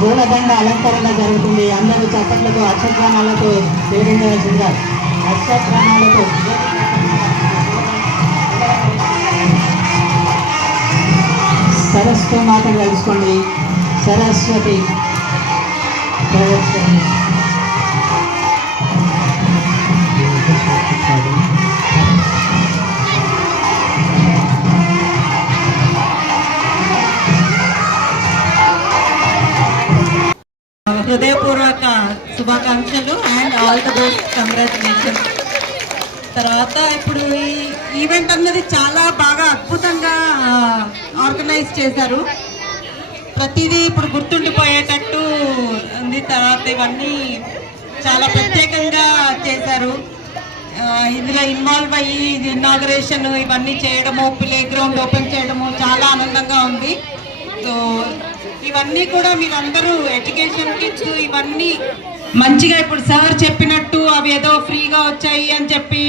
పూలదండ అలంకరణ జరుగుతుంది. అందరూ చప్పట్లతో అక్షక్రమాలతో పేరించవలసిందిగా అక్షక్రమాలతో సరస్వతి మాట కలుసుకోండి. సరస్వతి సరస్వతి హృదయపూర్వక శుభాకాంక్షలు and all the best congratulations తర్వాత ఇప్పుడు ఈ ఈవెంట్ అన్నది చాలా బాగా అద్భుతంగా ఆర్గనైజ్ చేశారు. ప్రతిదీ ఇప్పుడు గుర్తుండిపోయేటట్టు ఉంది. తర్వాత ఇవన్నీ చాలా ప్రత్యేకంగా చేశారు. ఇందులో ఇన్వాల్వ్ అయ్యి ఇనాగరేషన్ ఇవన్నీ చేయడము ప్లే గ్రౌండ్ ఓపెన్ చేయడము చాలా ఆనందంగా ఉంది. సో ఇవన్నీ కూడా మీరందరూ ఎడ్యుకేషన్ కిట్స్ ఇవన్నీ మంచిగా ఇప్పుడు సార్ చెప్పినట్టు అవి ఏదో ఫ్రీగా వచ్చాయి అని చెప్పి